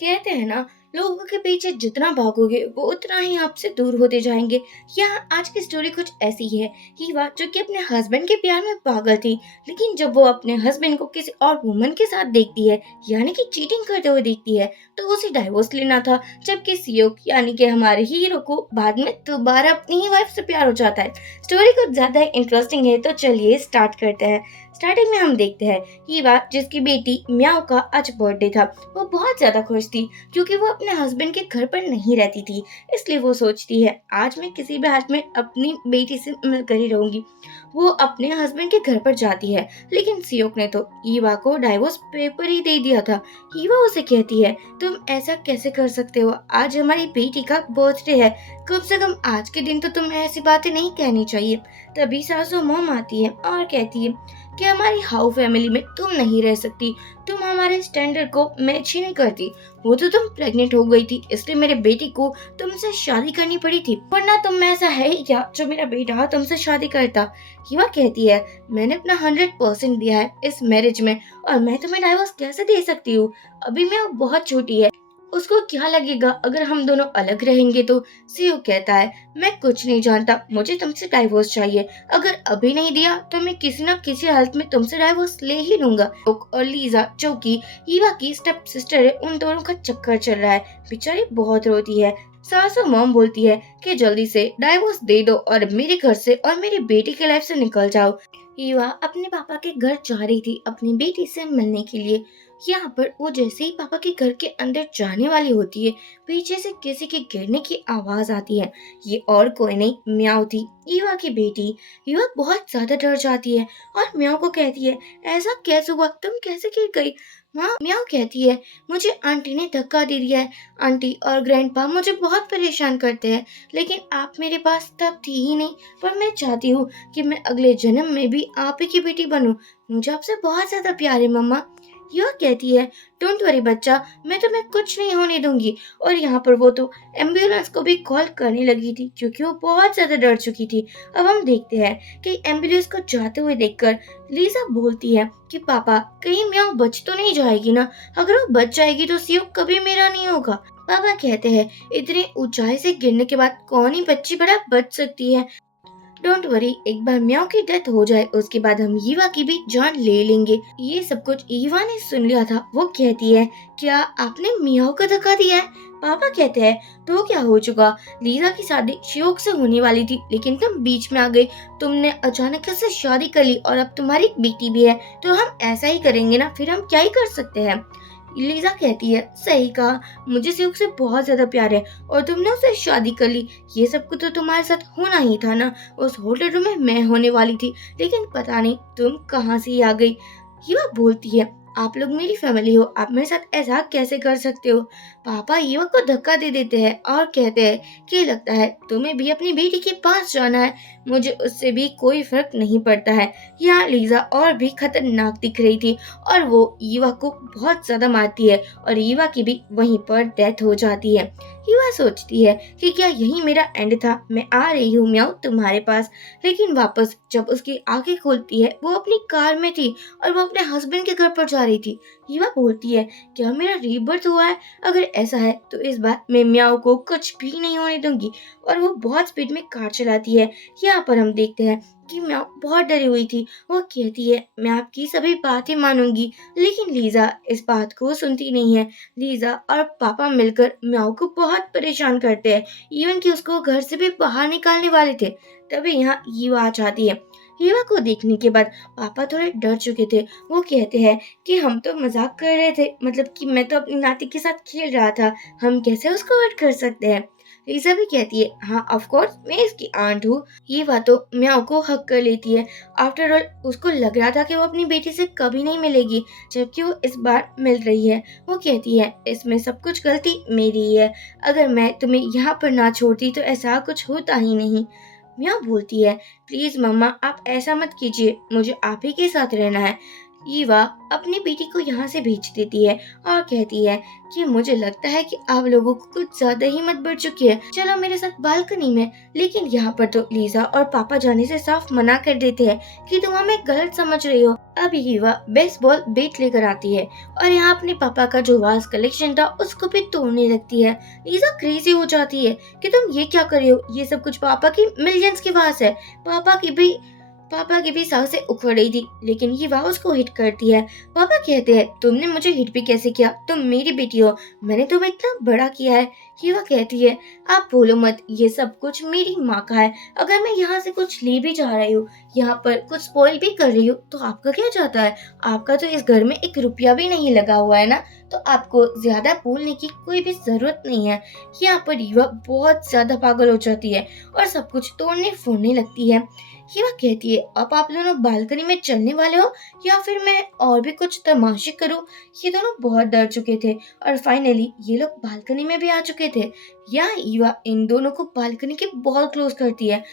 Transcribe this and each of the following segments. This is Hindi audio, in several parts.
कहते हैं ना, लोगों के पीछे जितना भागोगे वो उतना ही आपसे दूर होते जाएंगे। यहाँ आज की स्टोरी कुछ ऐसी ही है। हीवा जो कि अपने हस्बैंड के प्यार में पागल थी, लेकिन जब वो अपने हस्बैंड को किसी और वुमन के साथ देखती है, यानी कि चीटिंग करते हुए देखती है, तो उसे डाइवोर्स लेना था। जबकि सियोक यानी कि हमारे हीरो को बाद में दोबारा अपनी ही वाइफ से प्यार हो जाता है। स्टोरी कुछ ज्यादा इंटरेस्टिंग है, तो चलिए स्टार्ट करते हैं। स्टार्टिंग में हम देखते हैं हीवा जिसकी बेटी म्याओ का आज बर्थडे था। वो बहुत ज्यादा खुश थी क्योंकि वो अपने हस्बैंड के घर पर नहीं रहती थी। इसलिए वो सोचती है आज मैं किसी भी हाल में अपनी बेटी से मिलकर ही रहूंगी। वो अपने हस्बैंड के घर पर जाती है, लेकिन सियोक ने तो हीवा को डाइवोर्स पेपर ही दे दिया था। हीवा उसे कहती है तुम ऐसा कैसे कर सकते हो, आज हमारी बेटी का बर्थडे है, कम से कम आज के दिन तो तुम्हें ऐसी बातें नहीं कहनी चाहिए। तभी सासू मॉम आती है और कहती है कि हमारी हाउ फैमिली में तुम नहीं रह सकती, तुम हमारे स्टैंडर्ड को मैच ही नहीं करती। वो तो तुम प्रेग्नेंट हो गई थी, इसलिए मेरे बेटी को तुमसे शादी करनी पड़ी थी, वरना तुम ऐसा है ही क्या जो मेरा बेटा तुमसे शादी करता। हिवा कहती है मैंने अपना 100% दिया है इस मैरिज में, और मैं तुम्हें डाइवोर्स कैसे दे सकती हूँ। अभी मैं बहुत छोटी है, उसको क्या लगेगा अगर हम दोनों अलग रहेंगे तो। सीयू कहता है मैं कुछ नहीं जानता, मुझे तुमसे डाइवोर्स चाहिए। अगर अभी नहीं दिया तो मैं किसी न किसी हालत में तुमसे डाइवोर्स ले ही लूंगा। और लीजा जो कि ईवा की स्टेप सिस्टर है, उन दोनों का चक्कर चल रहा है। बेचारी बहुत रोती है। सासू मॉम बोलती है कि जल्दी से डाइवोर्स दे दो और मेरे घर से और मेरी बेटी की लाइफ से निकल जाओ। ईवा अपने पापा के घर जा रही थी अपनी बेटी से मिलने के लिए। यहाँ पर वो जैसे ही पापा के घर के अंदर जाने वाली होती है, पीछे से किसी के गिरने की आवाज आती है। ये और कोई नहीं, म्याऊ थी, ईवा की बेटी। ईवा बहुत ज्यादा डर जाती है और म्याऊ को कहती है ऐसा कैसे हुआ, तुम कैसे गिर गई। माँ म्याऊ कहती है मुझे आंटी ने धक्का दे दिया है। आंटी और ग्रैंडपा मुझे बहुत परेशान करते हैं, लेकिन आप मेरे पास तब थी ही नहीं। पर मैं चाहती हूँ कि मैं अगले जन्म में भी आप ही की बेटी बनूं। मुझे आपसे बहुत ज्यादा प्यार है मम्मा। यह कहती है डोंट वरी बच्चा, मैं तुम्हें कुछ नहीं होने दूंगी। और यहाँ पर वो तो एम्बुलेंस को भी कॉल करने लगी थी क्योंकि वो बहुत ज्यादा डर चुकी थी। अब हम देखते हैं कि एम्बुलेंस को जाते हुए देखकर लीजा बोलती है कि पापा कहीं म्याऊ बच तो नहीं जाएगी ना, अगर वो बच जाएगी तो सियो कभी मेरा नहीं होगा। पापा कहते हैं इतनी ऊंचाई से गिरने के बाद कौन ही बच्ची बड़ा बच सकती है। डोंट वरी, एक बार म्याऊ की डेथ हो जाए उसके बाद हम ईवा की भी जान ले लेंगे। ये सब कुछ ईवा ने सुन लिया था। वो कहती है क्या आपने म्याऊ को धक्का दिया है। पापा कहते हैं तो क्या हो चुका, लीजा की शादी शियोक से होने वाली थी, लेकिन तुम बीच में आ गई। तुमने अचानक से शादी कर ली और अब तुम्हारी बेटी भी है, तो हम ऐसा ही करेंगे ना, फिर हम क्या ही कर सकते हैं। लीजा कहती है सही कहा, मुझे सियोक से बहुत ज्यादा प्यार है और तुमने उससे शादी कर ली। ये सब कुछ तो तुम्हारे साथ होना ही था ना। उस होटल रूम में मैं होने वाली थी, लेकिन पता नहीं तुम कहाँ से ही आ गई। हीवा बोलती है आप लोग मेरी फैमिली हो, आप मेरे साथ ऐसा कैसे कर सकते हो। पापा हीवा को धक्का दे देते हैं और कहते हैं कि लगता है तुम्हें भी अपनी बेटी के पास जाना है, मुझे उससे भी कोई फर्क नहीं पड़ता है। यहाँ लीजा और भी खतरनाक दिख रही थी और वो ईवा को बहुत ज्यादा मारती है और ईवा की भी वहीं पर डेथ हो जाती है। ईवा सोचती है कि क्या यही मेरा एंड था, मैं आ रही हूँ म्याऊ तुम्हारे पास। लेकिन वापस जब उसकी आंखें खुलती है वो अपनी कार में थी और वो अपने हस्बैंड के घर पर जा रही थी। ईवा बोलती है क्या मेरा रीबर्थ हुआ है, अगर ऐसा है तो इस बार मैं म्याऊ को कुछ भी नहीं होने दूंगी। और वो बहुत स्पीड में कार चलाती है। यहाँ पर हम देखते हैं कि म्याऊ बहुत डरी हुई थी। वो कहती है मैं आपकी सभी बातें मानूंगी, लेकिन लीजा इस बात को सुनती नहीं है। लीजा और पापा मिलकर म्याऊ को बहुत परेशान करते हैं, इवन कि उसको घर से भी बाहर निकालने वाले थे। तभी यहाँ ईवा आ जाती है। ईवा को देखने के बाद पापा थोड़े डर चुके थे। वो कहते हैं कि हम तो मजाक कर रहे थे, मतलब कि मैं तो अपनी नाती के साथ खेल रहा था, हम कैसे उसको हर्ट कर सकते हैं। लीजा भी कहती है हाँ ऑफ कोर्स मैं इसकी आंट हूँ। ईवा तो म्याऊ को हक कर लेती है। आफ्टर ऑल उसको लग रहा था कि वो अपनी बेटी से कभी नहीं मिलेगी, जबकि वो इस बार मिल रही है। वो कहती है इसमें सब कुछ गलती मेरी ही है, अगर मैं तुम्हें यहाँ पर ना छोड़ती तो ऐसा कुछ होता ही नहीं। म्याऊ बोलती है प्लीज मम्मा आप ऐसा मत कीजिए, मुझे आप ही के साथ रहना है। ईवा अपनी बेटी को यहाँ से भेज देती है और कहती है कि मुझे लगता है कि आप लोगों को कुछ ज्यादा ही हिम्मत बढ़ चुकी है, चलो मेरे साथ बालकनी में। लेकिन यहाँ पर तो लीजा और पापा जाने से साफ मना कर देते हैं कि तुम हमें गलत समझ रही हो। अब हीवा बेसबॉल बैट लेकर आती है और यहाँ अपने पापा का जो वाज कलेक्शन था उसको भी तोड़ने लगती है। लीजा क्रेजी हो जाती है कि तुम ये क्या कर रहे हो, ये सब कुछ पापा की मिलियंस की वाज है। पापा की भी पापा की भी सांसें उखड़ रही थी, लेकिन ये वाह उसको हिट करती है। पापा कहते हैं तुमने मुझे हिट भी कैसे किया, तुम मेरी बेटी हो, मैंने तुम्हें इतना बड़ा किया है। हीवा कहती है आप बोलो मत, ये सब कुछ मेरी माँ का है। अगर मैं यहाँ से कुछ ले भी जा रही हूँ, यहाँ पर कुछ स्पॉइल भी कर रही हूँ, तो आपका क्या जाता है? आपका तो इस घर में एक रुपया भी नहीं लगा हुआ है ना, तो आपको ज्यादा बोलने की कोई भी जरूरत नहीं है। यहाँ पर हीवा बहुत ज्यादा पागल हो जाती है और सब कुछ तोड़ने फोड़ने लगती है। हीवा कहती है अब आप दोनों बालकनी में चलने वाले हो या फिर मैं और भी कुछ तमाशे करूं? ये दोनों बहुत डर चुके थे और फाइनली ये लोग बालकनी में भी आ चुके थे। यहाँ ईवा इन दोनों को बालकनी के बहुत क्लोज करती है।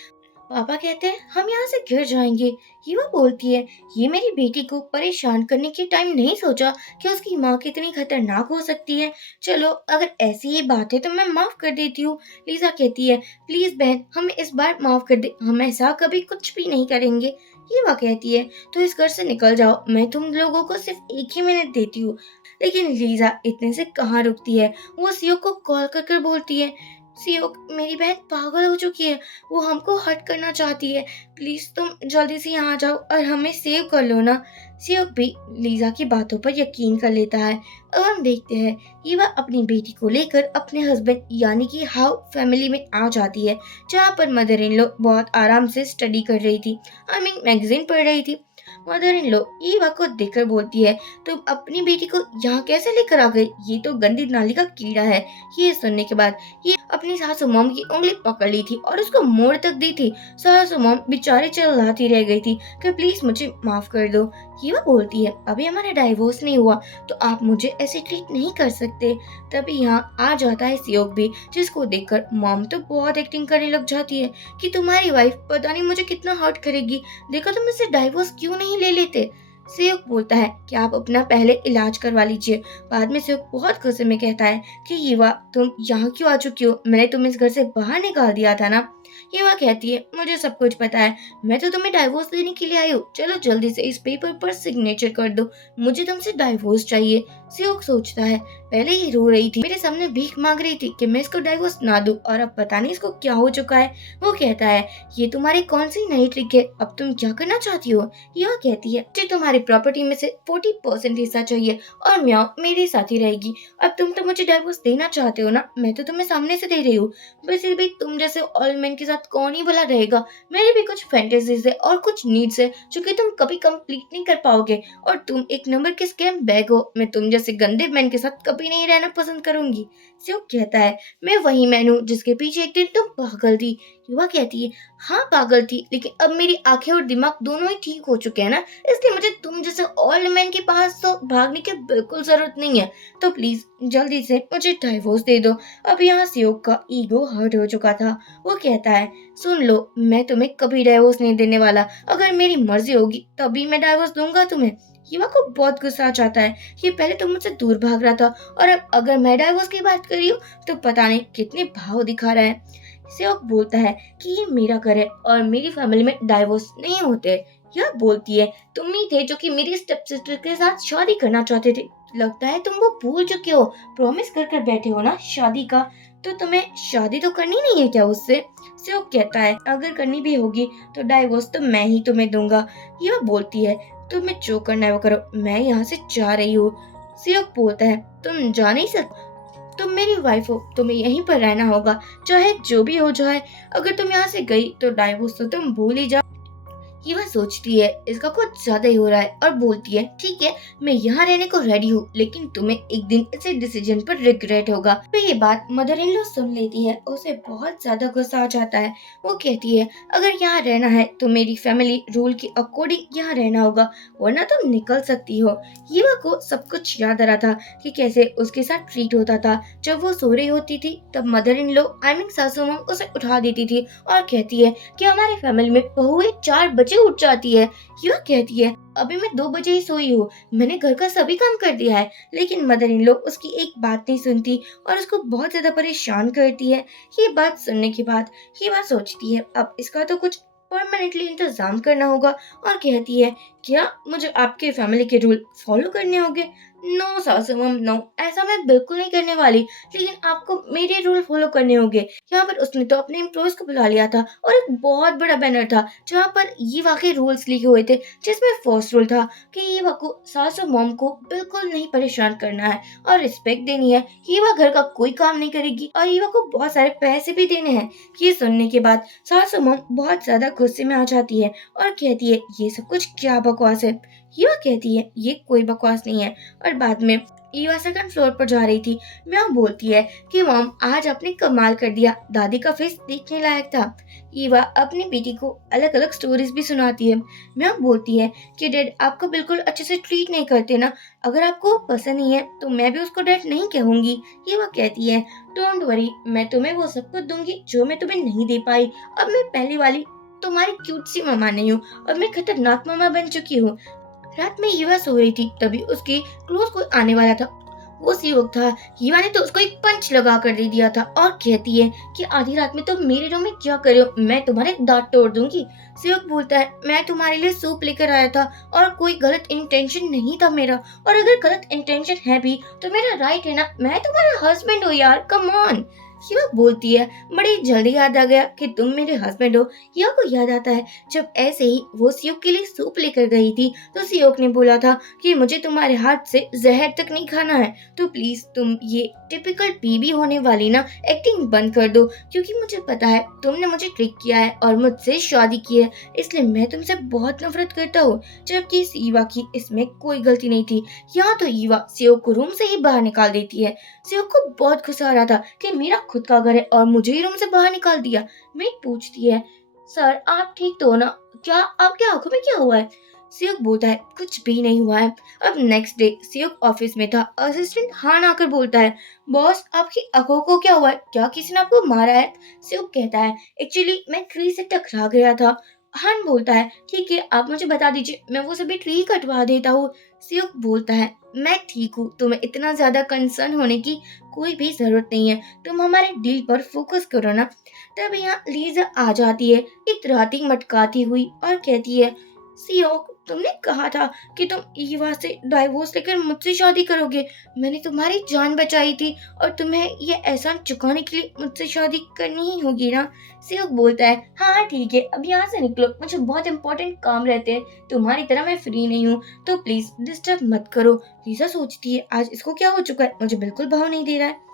पापा कहते हैं हम यहाँ से गिर जाएंगे। हीवा बोलती है ये मेरी बेटी को परेशान करने की टाइम नहीं सोचा कि उसकी माँ कितनी खतरनाक हो सकती है। चलो अगर ऐसी ही बात है तो मैं माफ कर देती हूँ। लीजा कहती है प्लीज बहन हमें इस बार माफ कर दे, हम ऐसा कभी कुछ भी नहीं करेंगे। हीवा कहती है तो इस घर से निकल जाओ, मैं तुम लोगों को सिर्फ 1 ही मिनट देती हूँ। लेकिन लीजा इतने से कहाँ रुकती है, वो सीओ को कॉल कर कर बोलती है सीओ मेरी बहन पागल हो चुकी है, वो हमको हर्ट करना चाहती है, प्लीज तुम जल्दी से यहाँ आ जाओ और हमें सेव कर लो ना। सियोक भी लीजा की बातों पर यकीन कर लेता है। अब हम देखते हैं ईवा अपनी बेटी को लेकर अपने हस्बैंड यानी कि हाउ फैमिली में आ जाती है, जहाँ पर मदर इन लॉ बहुत आराम से स्टडी कर रही थी, आई मीन मैगजीन पढ़ रही थी। मदर इन लॉ ईवा को देखकर बोलती है तुम अपनी बेटी को यहाँ कैसे लेकर आ गई, ये तो गंदी नाली का कीड़ा है। ये सुनने के बाद ये अपनी सासू मॉम की उंगली पकड़ ली थी और उसको मोड़ तक दी थी। सासू मॉम बेचारी चिल्लाती रह गई थी कि प्लीज मुझे माफ कर दो। हीवा बोलती है अभी हमारा डाइवोर्स नहीं हुआ तो आप मुझे ऐसे ट्रीट नहीं कर सकते। तभी यहाँ आ जाता है सियोक भी, जिसको देखकर मॉम तो बहुत एक्टिंग करने लग जाती है कि तुम्हारी वाइफ पता नहीं मुझे कितना हर्ट करेगी, देखो तुम इससे डाइवोर्स क्यों नहीं ले लेते। सेवक बोलता है कि आप अपना पहले इलाज करवा लीजिए। बाद में सेवक बहुत गुस्से में कहता है कि हीवा तुम यहाँ क्यों आ चुकी हो, मैंने तुम्हें इस घर से बाहर निकाल दिया था ना। हीवा कहती है मुझे सब कुछ पता है, मैं तो तुम्हें डाइवोर्स देने के लिए आई हूँ, चलो जल्दी से इस पेपर पर सिग्नेचर कर दो, मुझे तुमसे डाइवोर्स चाहिए। सेवक सोचता है पहले ही रो रही थी, मेरे सामने भीख मांग रही थी कि मैं इसको डाइवोर्स ना दूं और अब पता नहीं इसको क्या हो चुका है। वो कहता है ये तुम्हारी कौन सी नई ट्रिक है, अब तुम क्या करना चाहती हो। हीवा कहती है मुझे तुम्हारी प्रॉपर्टी में से 40% हिस्सा चाहिए और म्याओ मेरे साथ ही रहेगी। अब तुम तो मुझे डाइवोर्स देना चाहते हो ना, मैं तो तुम्हें सामने से दे रही हूँ, वैसे भी तुम जैसे ऑल मैन के साथ कौन ही भला रहेगा। मेरे भी कुछ फैंटेसीज है और कुछ नीड्स है जो कि तुम कभी कंप्लीट नहीं कर पाओगे, और तुम एक नंबर के स्कैम बैग हो, मैं तुम जैसे गंदे मैन के साथ कभी नहीं रहना पसंद करूंगी। स्योक कहता है मैं वही मैन हूँ जिसके पीछे एक दिन तुम पागल थी। युवा कहती है हाँ पागल थी, लेकिन अब मेरी आंखें और दिमाग दोनों ही ठीक हो चुके हैं ना, इसलिए मुझे तुम जैसे ओल्ड मैन के पास तो भागने की बिल्कुल जरूरत नहीं है, तो प्लीज जल्दी से मुझे डाइवोर्स दे दो। अब यहाँ सियोक का ईगो हर्ट हो चुका था। वो कहता है सुन लो मैं तुम्हें कभी डाइवोर्स नहीं देने वाला, अगर मेरी मर्जी होगी तभी मैं डाइवोर्स दूंगा तुम्हें। युवा को बहुत गुस्सा आ जाता है, ये पहले तो मुझसे दूर भाग रहा था और अब अगर मैं डाइवोर्स की बात कर रही हूँ तो पता नहीं कितने भाव दिखा रहा है। सेवक बोलता है कि ये मेरा घर है और मेरी फैमिली में डाइवोर्स नहीं होते। यह बोलती है तुम ही थे जो कि मेरी स्टेप सिस्टर के साथ शादी करना चाहते थे, लगता है तुम वो भूल चुके हो, प्रॉमिस कर कर बैठे हो ना शादी का, तो तुम्हें शादी तो करनी नहीं है क्या उससे। सेवक कहता है अगर करनी भी होगी तो डाइवोर्स तो मैं ही तुम्हें दूंगा। यह बोलती है तुम्हें जो करना है वो करो, मैं यहाँ से जा रही हूँ। सेवक बोलता है तुम जा नहीं सकते, तुम मेरी वाइफ हो, तुम्हें यहीं पर रहना होगा चाहे जो भी हो जाए, अगर तुम यहाँ से गई तो डाइवोर्स तो तुम भूल ही जाओ। ये वह सोचती है इसका कुछ ज्यादा ही हो रहा है और बोलती है ठीक है मैं यहाँ रहने को रेडी हूँ, लेकिन तुम्हें एक दिन इस डिसीजन पर रिग्रेट होगा। फिर ये बात मदर इन लॉ सुन लेती है, उसे बहुत ज्यादा गुस्सा आ जाता है। वो कहती है अगर यहाँ रहना है तो मेरी फैमिली रूल के अकॉर्डिंग यहाँ रहना होगा, वरना तुम निकल सकती हो। हीवा को सब कुछ याद आ रहा था कि कैसे उसके साथ ट्रीट होता था, जब वो सो रही होती थी तब mother in law I mean सासू माँ उसे उठा देती थी और कहती है कि हमारी फैमिली में बहुएं 4 बजे उठ जाती है। यह कहती है अभी मैं 2 बजे ही सोई हूँ, मैंने घर का सभी काम कर दिया है, लेकिन मदर इन लॉ उसकी एक बात नहीं सुनती और उसको बहुत ज्यादा परेशान करती है। ये बात सुनने के बाद ये बात सोचती है अब इसका तो कुछ परमानेंटली इंतजाम करना होगा और कहती है क्या मुझे आपके फैमिली के रूल फॉलो करने होंगे? नो सासू मॉम नो, ऐसा मैं बिल्कुल नहीं करने वाली। लेकिन आपको मेरे रूल फॉलो करने होंगे। यहाँ पर उसने तो अपने एम्प्लॉयज को बुला लिया था और एक बहुत बड़ा बैनर था जहाँ पर ये वाकई रूल्स लिखे हुए थे, जिसमें फर्स्ट रूल था कि ईवा को सासू मॉम को बिल्कुल नहीं परेशान करना है और रिस्पेक्ट देनी है। ईवा घर का कोई काम नहीं करेगी और ईवा को बहुत सारे पैसे भी देने हैं। ये सुनने के बाद सासू मॉम बहुत ज्यादा गुस्से में आ जाती है और कहती है ये सब कुछ क्या बकवास है। ईवा कहती है ये कोई बकवास नहीं है। और बाद में ईवा सेकंड फ्लोर पर जा रही थी। म्याऊ बोलती है कि मॉम आज आपने कमाल कर दिया, दादी का फेस देखने लायक था। ईवा अपनी बेटी को अलग अलग स्टोरीज भी सुनाती है। म्याऊ बोलती है कि डैड आपको बिल्कुल अच्छे से ट्रीट नहीं करते ना, अगर आपको पसंद नहीं है तो मैं भी उसको डैड नहीं कहूंगी। ईवा कहती है डोंट वरी, मैं तुम्हें वो सब कुछ दूंगी जो मैं तुम्हें नहीं दे पाई। अब मैं पहली वाली तुम्हारी क्यूट सी मामा नहीं हूँ और मैं खतरनाक मामा बन चुकी हूँ। रात में हीवा सो रही थी, तभी उसके क्लोज कोई आने वाला था। वो सियोक था। हीवा ने तो उसको एक पंच लगा कर दे दिया था और कहती है कि आधी रात में तुम मेरे रूम में क्या कर रहे हो, मैं तुम्हारे दांत तोड़ दूंगी। सियोक बोलता है मैं तुम्हारे लिए सूप लेकर आया था और कोई गलत इंटेंशन नहीं था मेरा, और अगर गलत इंटेंशन है भी तो मेरा राइट है ना, मैं तुम्हारा हस्बैंड हूँ यार, कम ऑन। हीवा बोलती है बड़ी जल्दी याद आ गया कि तुम मेरे हस्बैंड हो। हीवा को याद आता है जब ऐसे ही वो सियोक के लिए सूप लेकर गई थी तो सियोक ने बोला था कि मुझे तुम्हारे हाथ से जहर तक नहीं खाना है, तो प्लीज तुम ये टिपिकल बीबी होने वाली ना एक्टिंग बंद कर दो, क्योंकि मुझे पता है तुमने मुझे ट्रिक किया है और मुझसे शादी की है, इसलिए मैं तुमसे बहुत नफरत करता हूँ। जबकि ईवा की इसमें कोई गलती नहीं थी। यहाँ तो ईवा सियोक को रूम से ही बाहर निकाल देती है। सियोक को बहुत गुस्सा आ रहा था कि मेरा खुद का घर है और मुझे ही रूम से बाहर निकाल दिया। मेट पूछती है सर आप ठीक तो हो ना, क्या आपकी आंखों में क्या हुआ है? सियोक बोलता है कुछ भी नहीं हुआ है। अब नेक्स्ट डे सियोक ऑफिस में था। असिस्टेंट हान आकर बोलता है बॉस आपकी आंखों को क्या हुआ है, क्या किसी ने आपको मारा है? सियोक कहता है एक्चुअली मैं ट्री से टकरा गया था। हान बोलता है ठीक है आप मुझे बता दीजिए, मैं वो सभी ट्री कटवा देता हूँ। सियोक बोलता है मैं ठीक हूँ, तुम्हें इतना ज्यादा कंसर्न होने की कोई भी जरूरत नहीं है, तुम हमारे डील पर फोकस करो ना। तब यहाँ लीजा आ जाती है इतराती मटकाती हुई और कहती है सियोक तुमने कहा था कि तुम ईवा से डाइवोर्स लेकर मुझसे शादी करोगे, मैंने तुम्हारी जान बचाई थी और तुम्हें ये एहसान चुकाने के लिए मुझसे शादी करनी ही होगी ना। सियोक बोलता है हाँ ठीक है अब यहाँ से निकलो, मुझे बहुत इंपॉर्टेंट काम रहते हैं, तुम्हारी तरह मैं फ्री नहीं हूँ, तो प्लीज डिस्टर्ब मत करो। लीजा सोचती है आज इसको क्या हो चुका है, मुझे बिल्कुल भाव नहीं दे रहा है।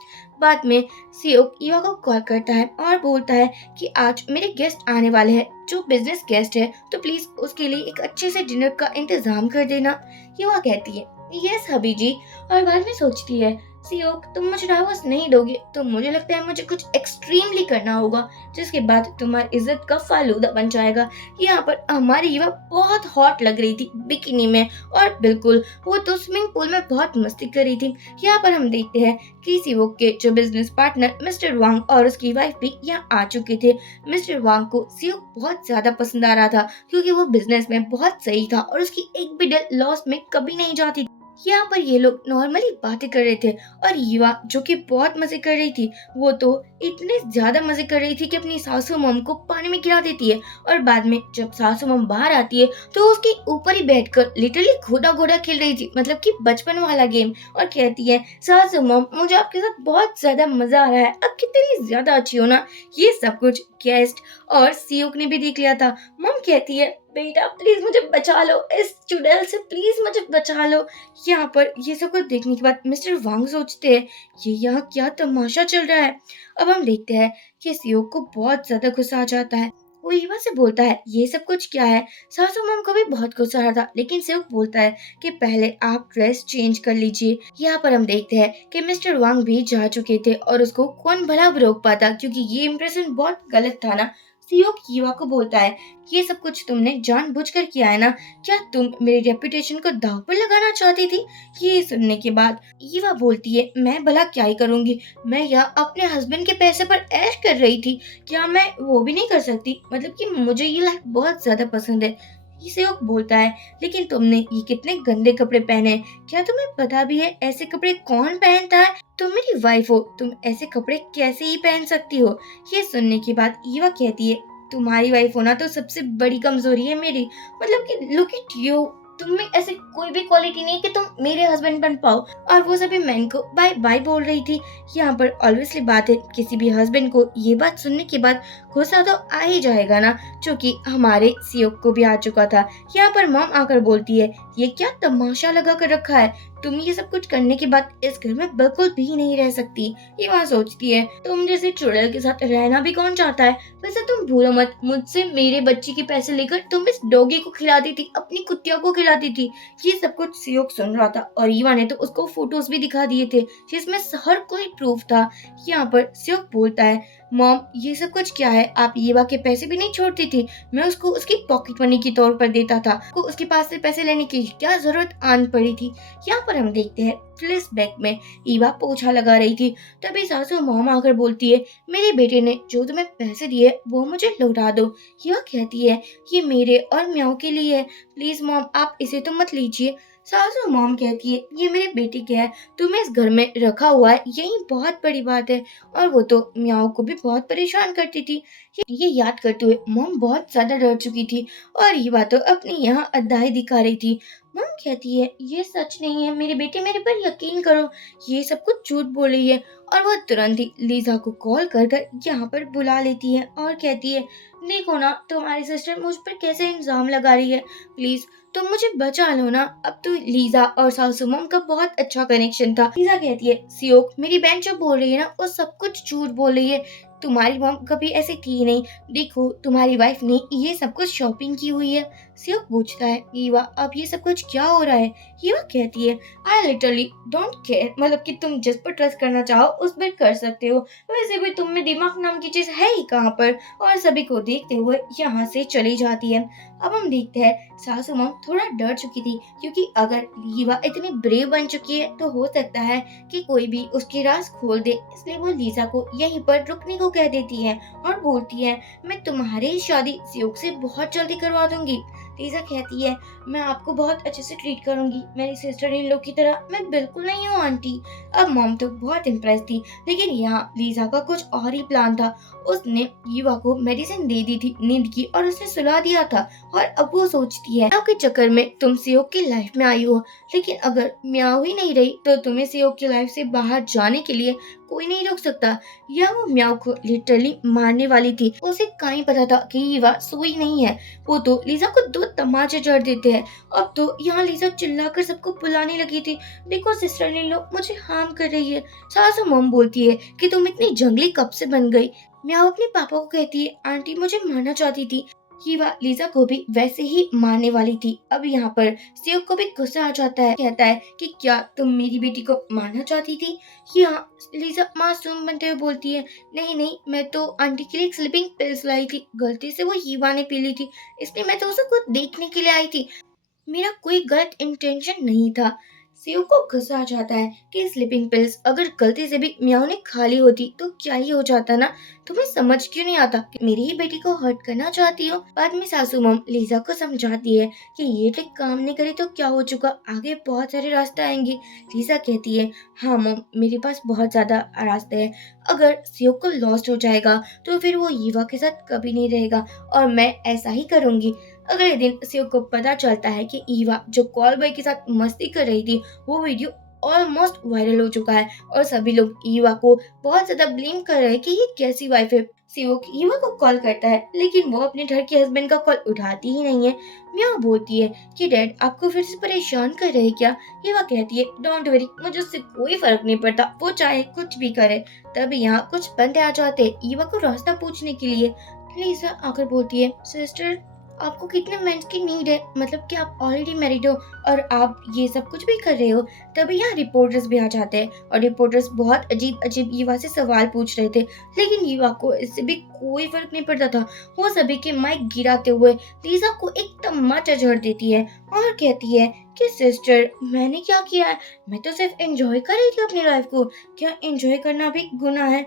बाद में सियोक ईवा को कॉल करता है और बोलता है कि आज मेरे गेस्ट आने वाले हैं जो बिजनेस गेस्ट है, तो प्लीज उसके लिए एक अच्छे से डिनर का इंतजाम कर देना। ईवा कहती है यस हबी जी, और बाद में सोचती है सियोक तुम मुझे डाइवोर्स नहीं दोगे तो मुझे लगता है मुझे कुछ एक्सट्रीमली करना होगा, जिसके बाद तुम्हारी इज्जत का फालूदा बन जाएगा। यहाँ पर हमारी ईवा बहुत हॉट लग रही थी बिकिनी में, और बिल्कुल वो तो स्विमिंग पूल में बहुत मस्ती कर रही थी। यहाँ पर हम देखते हैं कि सियोक के जो बिजनेस पार्टनर मिस्टर वांग और उसकी वाइफ भी यहाँ आ चुके थे। मिस्टर वांग को सियोक बहुत ज्यादा पसंद आ रहा था क्योंकि वो बिजनेस में बहुत सही था और उसकी एक भी डील लॉस में कभी नहीं जाती। यहाँ पर ये लोग नॉर्मली बातें कर रहे थे और ईवा जो कि बहुत मजे कर रही थी, वो तो इतने ज्यादा मजे कर रही थी कि अपनी सासू मॉम को पानी में गिरा देती है, और बाद में जब सासू मॉम बाहर आती है तो उसके ऊपर ही बैठकर लिटरली घोड़ा घोड़ा खेल रही थी, मतलब कि बचपन वाला गेम, और कहती है सासू मॉम मुझे आपके साथ बहुत ज्यादा मजा आ रहा है, अब कितनी ज्यादा अच्छी हो ना। ये सब कुछ गेस्ट और सियोक ने भी देख लिया था। मॉम कहती है बेटा प्लीज मुझे बचा लो, इस चुड़ैल से प्लीज मुझे बचा लो। यहाँ पर ये सब कुछ देखने के बाद मिस्टर वांग सोचते हैं ये यहाँ क्या तमाशा चल रहा है। अब हम देखते हैं कि सियोक को बहुत ज्यादा गुस्सा आ जाता है। वो ईवा से बोलता है ये सब कुछ क्या है। सासू मॉम को भी बहुत गुस्सा आ रहा था, लेकिन सियोक बोलता है कि पहले आप ड्रेस चेंज कर लीजिए। यहाँ पर हम देखते हैं कि मिस्टर वांग भी जा चुके थे और उसको कौन भला रोक पाता, क्योंकि ये इम्प्रेशन बहुत गलत था ना। सियोक ईवा को बोलता है ये सब कुछ तुमने जानबूझकर किया है ना, क्या तुम मेरी रेपुटेशन को दांव पर लगाना चाहती थी? ये सुनने के बाद ईवा बोलती है मैं भला क्या ही करूंगी, मैं यहाँ अपने हस्बैंड के पैसे पर ऐश कर रही थी, क्या मैं वो भी नहीं कर सकती, मतलब कि मुझे ये लाइफ बहुत ज्यादा पसंद है। सियोक बोलता है लेकिन तुमने ये कितने गंदे कपड़े पहने हैं, क्या तुम्हें पता भी है ऐसे कपड़े कौन पहनता है? तुम मेरी वाइफ हो, तुम ऐसे कपड़े कैसे ही पहन सकती हो? ये सुनने के बाद ईवा कहती है तुम्हारी वाइफ होना तो सबसे बड़ी कमजोरी है मेरी, मतलब कि लुक एट यू, तुम में ऐसी कोई भी क्वालिटी नहीं है कि तुम मेरे हस्बैंड बन पाओ। और वो सभी मैन को बाय बाय बोल रही थी। यहाँ पर ऑब्वियसली बात है, किसी भी हस्बैंड को ये बात सुनने के बाद गुस्सा तो आ ही जाएगा ना, जो कि हमारे सियोक को भी आ चुका था। यहाँ पर मॉम आकर बोलती है, ये क्या तमाशा लगा कर रखा है, तुम ये सब कुछ करने के बाद इस घर में बिल्कुल भी नहीं रह सकती। ये वहाँ सोचती है, तुम जैसे चुड़ैल के साथ रहना भी कौन चाहता है। वैसे तुम भूलो मत, मुझसे मेरे बच्चे के पैसे लेकर तुम इस डॉगी को खिलाती थी, अपनी कुत्तियों को खिलाती थी। ये सब कुछ सियोक सुन रहा था और ईवा ने तो उसको फोटोज भी दिखा दिए थे जिसमें हर कोई प्रूफ था। यहाँ पर सियोक बोलता है, मॉम ये सब कुछ क्या है, आप ईवा के पैसे भी नहीं छोड़ती थी, मैं उसको उसकी पॉकेट मनी के तौर पर देता था, को उसके पास से पैसे लेने की क्या जरूरत आन पड़ी थी। यहाँ पर हम देखते हैं फ्लैशबैक में ईवा पोछा लगा रही थी, तभी सासू मॉम आकर बोलती है, मेरे बेटे ने जो तुम्हें पैसे दिए वो मुझे लौटा दो। ईवा कहती है, ये मेरे और म्याऊ के लिए है, प्लीज मॉम आप इसे तो मत लीजिए। सासू मॉम कहती है, ये मेरे बेटे के है, तुम्हें इस घर में रखा हुआ है, यही बहुत बड़ी बात है। और वो तो म्याऊ को भी बहुत परेशान करती थी। ये याद करते हुए मॉम बहुत ज्यादा डर चुकी थी और ये बात तो अपनी यहाँ अदाई दिखा रही थी। मॉम कहती है, ये सच नहीं है मेरे बेटे, मेरे पर यकीन करो, ये सब कुछ झूठ बोल रही है। और वो तुरंत ही लीजा को कॉल कर कर यहाँ पर बुला लेती है और कहती है, देखो ना तुम्हारी सिस्टर मुझ पर कैसे इल्जाम लगा रही है, प्लीज तुम मुझे बचा लो ना। अब तो लीजा और सासू मॉम का बहुत अच्छा कनेक्शन था। लीजा कहती है, सियोक मेरी बहन जो बोल रही है ना वो सब कुछ झूठ बोल रही है, तुम्हारी मॉम कभी ऐसी थी नहीं, देखो तुम्हारी वाइफ ने ये सब कुछ शॉपिंग की हुई है। सियोक पूछता है, ईवा अब ये सब कुछ क्या हो रहा है। ईवा कहती है, आई लिटरली डोंट केयर, मतलब कि तुम जिस पर ट्रस्ट करना चाहो उस पर कर सकते हो, वैसे भी तुम में दिमाग नाम की चीज है ही कहाँ पर। और सभी को देखते हुए यहाँ से चली जाती है। अब हम देखते हैं सासू मॉम थोड़ा डर चुकी थी, क्योंकि अगर लीवा इतनी ब्रेव बन चुकी है तो हो सकता है कि कोई भी उसकी राज खोल दे, इसलिए वो लीजा को यहीं पर रुकने को कह देती है और बोलती है, मैं तुम्हारी शादी सियोक से बहुत जल्दी करवा दूंगी। लीजा कहती है, मैं आपको बहुत अच्छे से ट्रीट करूंगी, मेरी सिस्टर इन लोग की तरह मैं बिल्कुल नहीं हूँ आंटी। अब मॉम तो बहुत इम्प्रेस थी, लेकिन यहाँ लीजा का कुछ और ही प्लान था। उसने ईवा को मेडिसिन दे दी थी नींद की और उसे सुला दिया था। और अब वो सोचती है, म्याऊ के चक्कर में तुम सियोक की लाइफ में आई हो, लेकिन अगर म्याऊ ही नहीं रही तो तुम्हें सियोक की लाइफ से बाहर जाने के लिए कोई नहीं रोक सकता। या वो म्याऊ को लिटरली मारने वाली थी। उसे कहीं पता था कि ईवा सोई नहीं है, वो तो लीजा को दो तमाचे जड़ देते हैं। अब तो यहाँ लीजा चिल्लाकर सबको बुलाने लगी थी, देखो सिस्टर ने लो मुझे हार्म कर रही है। सासू मॉम बोलती है कि तुम इतनी जंगली कब से बन गई। म्याऊ अपने पापा को कहती है, आंटी मुझे मारना चाहती थी। हीवा लीजा को भी वैसे ही मारने वाली थी। अब यहाँ पर सियोक को भी गुस्सा आ जाता है, कहता है कि क्या तुम मेरी बेटी को मारना चाहती थी। यहाँ लीजा मासूम बनते हुए बोलती है, नहीं नहीं मैं तो आंटी के लिए एक स्लीपिंग पिल्स लाई थी, गलती से वो हीवा ने पी ली थी, इसलिए मैं तो उसे खुद देखने के लिए आई थी, मेरा कोई गलत इंटेंशन नहीं था। सेव को गुस्सा आ जाता है कि स्लीपिंग पिल्स अगर गलती से भी म्याऊ ने खा ली होती तो क्या ही हो जाता ना। तुम्हें समझ क्यों नहीं आता कि मेरी ही बेटी को हर्ट करना चाहती हो। बाद में सासू मॉम लीजा को समझाती है कि ये ट्रिक काम नहीं करी तो क्या हो चुका, आगे बहुत सारे रास्ते आएंगे। लीजा कहती है, हाँ मॉम मेरे पास बहुत ज्यादा रास्ते हैं, अगर सेव को लॉस्ट हो जाएगा तो फिर वो ईवा के साथ कभी नहीं रहेगा और मैं ऐसा ही करूंगी। अगले दिन सेव को पता चलता है कि ईवा जो कॉल बॉय के साथ मस्ती कर रही थी वो वीडियो ऑलमोस्ट वायरल हो चुका है और सभी लोग ईवा को बहुत ज्यादा ब्लेम कर रहे हैं कि ये कैसी वाइफ है। सिवोक ईवा को कॉल करता है लेकिन वो अपने घर के हस्बैंड का कॉल उठाती ही नहीं है। म्याऊ बोलती है कि डैड आपको फिर से परेशान कर रहे हैं क्या। ईवा कहती है, डोंट वरी मुझे उससे कोई फर्क नहीं पड़ता, वो चाहे कुछ भी करे। तब यहाँ कुछ बंदे आ जाते हैं ईवा को रास्ता पूछने के लिए। लीजा आकर बोलती है, सिस्टर आपको कितने मेंस की नीड है, मतलब कि आप ऑलरेडी मैरिड हो और आप ये सब कुछ भी कर रहे हो। तभी यहाँ रिपोर्टर्स भी आ जाते हैं और रिपोर्टर्स बहुत अजीब अजीब ईवा से सवाल पूछ रहे थे, लेकिन ईवा को इससे भी कोई फर्क नहीं पड़ता था। वो सभी के माइक गिराते हुए लीजा को एक तमाचा जड़ देती है और कहती है कि सिस्टर मैंने क्या किया है, मैं तो सिर्फ एंजॉय कर रही थी अपनी लाइफ को, क्या एंजॉय करना भी गुनाह है।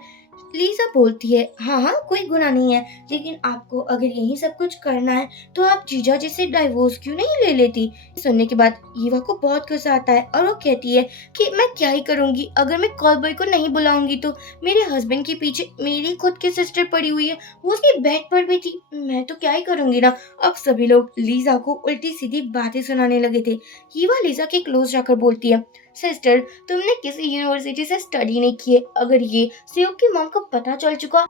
लीज़ा बोलती है, हाँ हाँ कोई गुनाह नहीं है, लेकिन आपको अगर यही सब कुछ करना है तो आप जीजा जी से डाइवोर्स क्यों नहीं ले लेती। सुनने के बाद ईवा को बहुत गुस्सा आता है और वो कहती है कि मैं क्या ही करूंगी, अगर मैं कॉल बॉय को नहीं बुलाऊंगी तो मेरे हस्बैंड के पीछे मेरी खुद की सिस्टर पड़ी हुई है, वो उसकी बेड पर भी थी, मैं तो क्या ही करूंगी ना। अब सभी लोग लीज़ा को उल्टी सीधी बातें सुनाने लगे थे। ईवा लीज़ा के क्लोज जाकर बोलती है, सिस्टर तुमने किसी यूनिवर्सिटी से स्टडी नहीं की है, अगर ये सेव की मॉम को पता चल चुका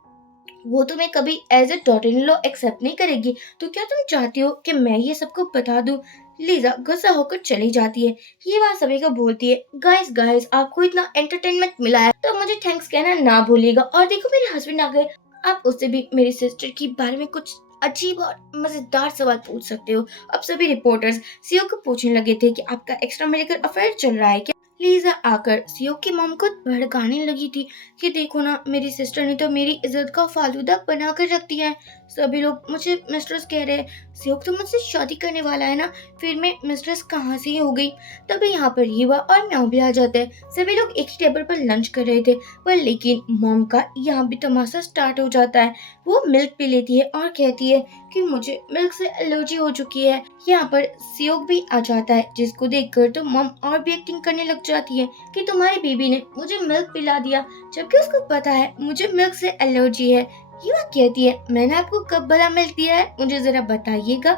वो तुम्हें कभी as a daughter in law accept नहीं करेगी, तो क्या तुम चाहती हो कि मैं ये सबको बता दूं। लीजा गुस्सा होकर चली जाती है। ये बात सभी को बोलती है, गाइस गाइस आपको इतना एंटरटेनमेंट मिला है तो मुझे थैंक्स कहना ना भूलिएगा, और देखो मेरे हस्बैंड आ गए, आप उससे भी मेरी सिस्टर के बारे में कुछ अजीब और मजेदार सवाल पूछ सकते हो। अब सभी रिपोर्टर्स सीओ को पूछने लगे थे कि आपका एक्स्ट्रा मेडिकल अफेयर चल रहा है क्या। लीजा आकर सीओ की मॉम को भड़काने लगी थी कि देखो ना मेरी सिस्टर ने तो मेरी इज्जत का फालूदा बना कर रख दिया है, सभी लोग मुझे मिस्ट्रेस कह रहे हैं, सियोक तो मुझसे शादी करने वाला है ना, फिर मैं मिस्ट्रेस कहाँ से हो गई। तभी यहाँ पर हीवा और म्याऊ भी आ जाते हैं। सभी लोग एक ही टेबल पर लंच कर रहे थे, पर लेकिन मॉम का यहाँ भी तमाशा स्टार्ट हो जाता है। वो मिल्क पी लेती है और कहती है कि मुझे मिल्क से एलर्जी हो चुकी है। यहाँ पर सियोक भी आ जाता है, जिसको देखकर तो मॉम और भी एक्टिंग करने लग जाती है कि तुम्हारी बेबी ने मुझे मिल्क पिला दिया, जबकि उसको पता है मुझे मिल्क से एलर्जी है। ईवा कहती है, मैंने आपको कब भला मिल्क दिया है, मुझे जरा बताइएगा।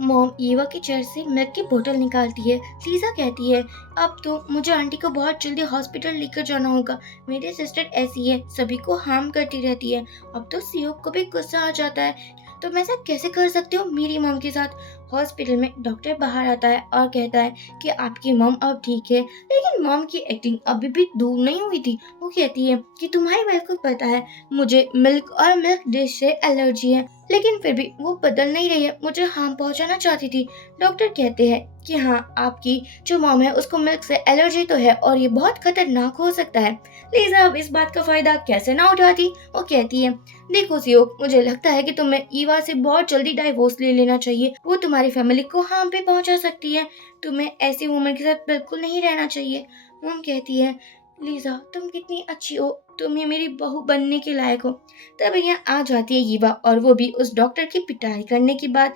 मॉम ईवा के चेयर से मिल्क की बोतल निकालती है। लीजा कहती है, अब तो मुझे आंटी को बहुत जल्दी हॉस्पिटल लेकर जाना होगा, मेरी सिस्टर ऐसी है, सभी को हार्म करती रहती है। अब तो सीओ को भी गुस्सा आ जाता है, तुम ऐसा कैसे कर सकते हो मेरी मॉम के साथ। हॉस्पिटल में डॉक्टर बाहर आता है और कहता है कि आपकी मॉम अब ठीक है, लेकिन मॉम की एक्टिंग अभी भी दूर नहीं हुई थी। वो कहती है कि तुम्हारी वाइफ को पता है मुझे मिल्क और मिल्क डिश से एलर्जी है, लेकिन फिर भी वो बदल नहीं रही है, मुझे हार्म पहुंचाना चाहती थी। डॉक्टर कहते हैं कि हाँ आपकी जो मॉम है उसको मिल्क से एलर्जी तो है और ये बहुत खतरनाक हो सकता है। लीजा अब इस बात का फायदा कैसे ना उठाती। वो कहती है, देखो सियो मुझे लगता है कि तुम्हें ईवा से बहुत जल्दी डाइवोर्स ले लेना चाहिए, वो तुम्हारी फैमिली को हार्म भी पहुंचा सकती है, तुम्हें ऐसी वुमन के साथ बिल्कुल नहीं रहना चाहिए। मॉम कहती है, लीजा तुम कितनी अच्छी हो, तुम ही मेरी बहू बनने के लायक हो। तब यहाँ आ जाती है ईवा और वो भी उस डॉक्टर की पिटाई करने के बाद।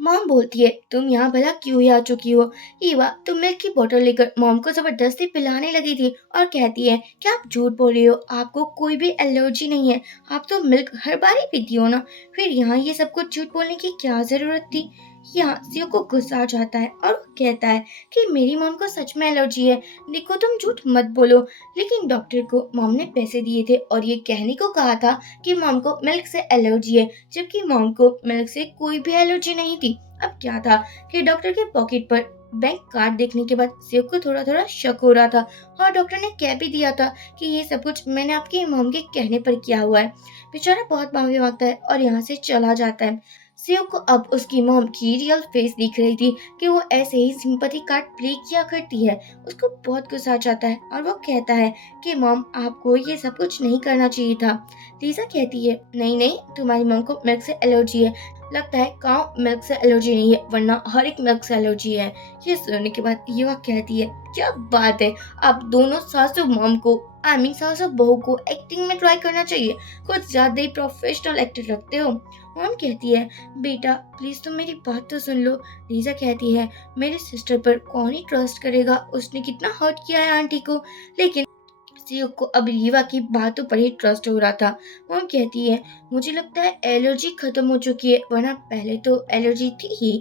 मॉम बोलती है, तुम यहाँ भला क्यों ही आ चुकी हो। ईवा तुम मिल्क की बोतल लेकर मॉम को जबरदस्ती पिलाने लगी थी और कहती है कि आप झूठ बोल रही हो, आपको कोई भी एलर्जी नहीं है, आप तो मिल्क हर बार ही पीती हो ना, फिर यहाँ ये सब कुछ झूठ बोलने की क्या जरूरत थी। यहाँ सियो को गुस्सा आ जाता है और वो कहता है कि मेरी मॉम को सच में एलर्जी है, देखो तुम झूठ मत बोलो। लेकिन डॉक्टर को मॉम ने पैसे दिए थे और ये कहने को कहा था कि मॉम को मिल्क से एलर्जी है, जबकि मॉम को मिल्क से कोई भी एलर्जी नहीं थी। अब क्या था कि डॉक्टर के पॉकेट पर बैंक कार्ड देखने के बाद सेव को थोड़ा थोड़ा शक हो रहा था, और डॉक्टर ने कह भी दिया था कि ये सब कुछ मैंने आपकी मॉम के कहने पर किया हुआ है। बेचारा बहुत माफी मांगता है और यहाँ से चला जाता है। सेव को अब उसकी मॉम की रियल फेस दिख रही थी कि वो ऐसे ही सिंपैथी कार्ड प्ले किया करती है। उसको बहुत गुस्सा आ जाता है और वो कहता है कि मॉम आपको ये सब कुछ नहीं करना चाहिए था। लीजा कहती है, नहीं नहीं तुम्हारी मॉम को मिल्क से एलर्जी है, लगता है काउ मिल्क से एलर्जी नहीं है, वरना हर एक मिल्क से एलर्जी है। ये सुनने के बाद युवा कहती है, क्या बात है, आप दोनों सासू मॉम को सासू बहू को एक्टिंग में ट्राई करना चाहिए, कुछ ज्यादा ही प्रोफेशनल एक्टर लगते हो। मॉम कहती है, बेटा प्लीज तुम मेरी बात तो सुन लो। लीजा कहती है, मेरे सिस्टर पर कौन ही ट्रस्ट करेगा, उसने कितना हर्ट किया है आंटी को। लेकिन सीओ को अब लीवा की बातों पर ही ट्रस्ट हो रहा था। वो कहती है, मुझे लगता है एलर्जी खत्म हो चुकी है, वरना पहले तो एलर्जी थी ही।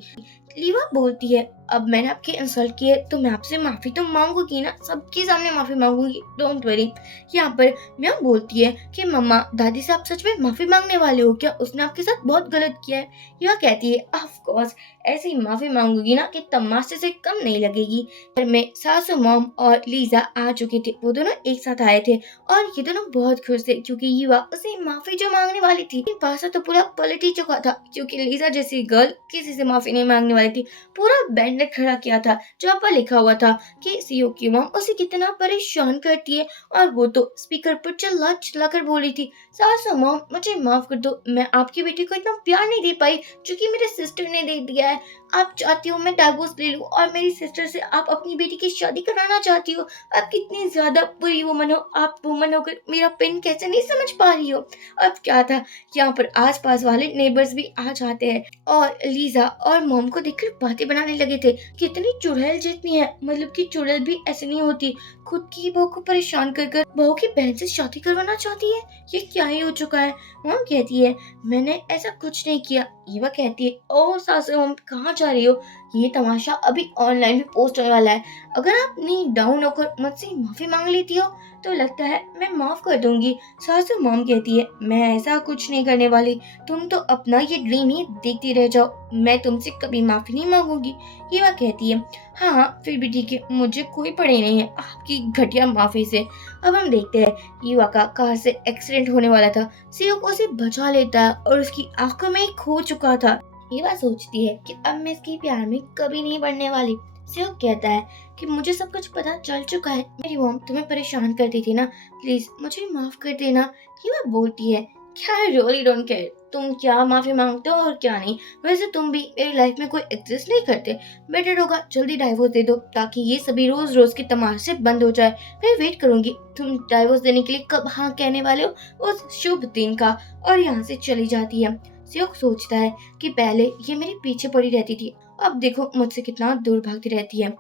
लीवा बोलती है, अब मैंने आपकी इंसल्ट की है तो मैं आपसे माफी तो मांगूंगी ना, सबके सामने माफी मांगूंगी, डोंट वरी। यहाँ पर म्याऊ बोलती है कि मम्मा दादी से आप सच में माफी मांगने वाले हो क्या, उसने आपके साथ बहुत गलत किया है। यह कहती है, ऑफ कोर्स ऐसी माफी मांगूंगी ना कि तमाशे से कम नहीं लगेगी। घर में सासू मॉम और लीजा आ चुके थे, वो दोनों एक साथ आए थे और ये दोनों बहुत खुश थे क्योंकि युवा उसे माफी जो मांगने वाली थी, पासा तो पूरा पलट ही चुका था क्योंकि लीजा जैसी गर्ल किसी से माफी नहीं मांगने वाली थी। पूरा बैंड बैनर खड़ा किया था जहाँ पर लिखा हुआ था कि सीओ की मॉम उसे कितना परेशान करती है, और वो तो स्पीकर पर चिल्ला चिल्ला कर बोली थी, सासू मॉम मुझे माफ कर दो, मैं आपकी बेटी को इतना प्यार नहीं दे पाई जो कि मेरे सिस्टर ने दे दिया है। आप चाहती हो मैं डाइवोर्स ले लूं और मेरी सिस्टर से आप अपनी बेटी की शादी कराना चाहती हो। आप कितनी ज्यादा बुरी वुमन हो, आप वुमन होकर मेरा पेन कैसे नहीं समझ पा रही हो। अब क्या था, यहाँ पर आसपास वाले नेबर्स भी आ जाते हैं और लीजा और मॉम को देखकर बातें बनाने लगे थे। कितनी चुड़ैल जितनी है, मतलब कि चुड़ैल भी ऐसे नहीं होती, खुद की बहू को परेशान कर कर बहू की बहन से शादी करवाना चाहती है। ये क्या ही हो चुका है। मॉम कहती है मैंने ऐसा कुछ नहीं किया। ईवा कहती है ओ सासू मॉम कहाँ जा रही हो, ये तमाशा अभी ऑनलाइन भी पोस्ट होने वाला है, अगर आप नी डाउन होकर मुझसे माफी मांग लेती हो तो लगता है मैं माफ कर दूंगी। सासू मॉम कहती है मैं ऐसा कुछ नहीं करने वाली, तुम तो अपना ये ड्रीम ही देखती रह जाओ, मैं तुमसे कभी माफी नहीं मांगूंगी। ईवा कहती है हाँ फिर भी ठीक है, मुझे कोई पड़े नहीं है आपकी घटिया माफी से। अब हम देखते हैं ईवा का कार से एक्सीडेंट होने वाला था, सीओ को उसे बचा लेता है और उसकी आंखों में खो चुका था। ईवा सोचती है कि अब मैं इसके प्यार में कभी नहीं पड़ने वाली। सीओ कहता है कि मुझे सब कुछ पता चल चुका है, मेरी मॉम तुम्हें परेशान करती थी ना, प्लीज मुझे माफ कर देना। ईवा बोलती है क्या रियली डोंट केयर तुम क्या माफी मांगते हो और क्या नहीं, वैसे तुम भी मेरी लाइफ में कोई एग्जिस्ट नहीं करते, बेटर होगा जल्दी डाइवोर्स दे दो ताकि ये सभी रोज रोज के तमाशे बंद हो जाए। मैं वेट करूंगी तुम डाइवोर्स देने के लिए कब हाँ कहने वाले हो उस शुभ दिन का। और यहाँ से चली जाती है। सियोक सोचता है कि पहले ये मेरे पीछे पड़ी रहती थी, अब देखो मुझसे कितना दूर भागती रहती है।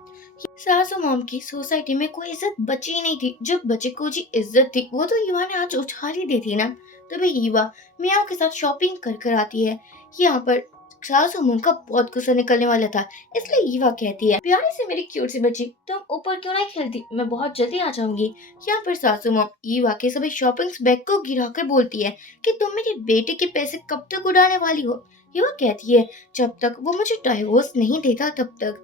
सासू मॉम की सोसाइटी में कोई इज्जत बची ही नहीं थी, जो बचे को जी इज्जत थी वो तो ईवा ने आज उछाल ही दी थी ना। तभी ईवा मियाओ के साथ शॉपिंग कर कर आती है। यहाँ पर सासू मॉम का बहुत गुस्सा निकलने वाला था, इसलिए ईवा कहती है प्यारी से मेरी क्यूट सी बच्ची तुम ऊपर क्यों नहीं खेलती, मैं बहुत जल्दी आ जाऊंगी। यहाँ पर सासू मॉम ईवा के सभी शॉपिंग बैग को गिराकर बोलती है कि तुम मेरे बेटे के पैसे कब तक उड़ाने वाली हो। ईवा कहती है जब तक वो मुझे डाइवोर्स नहीं देता तब तक।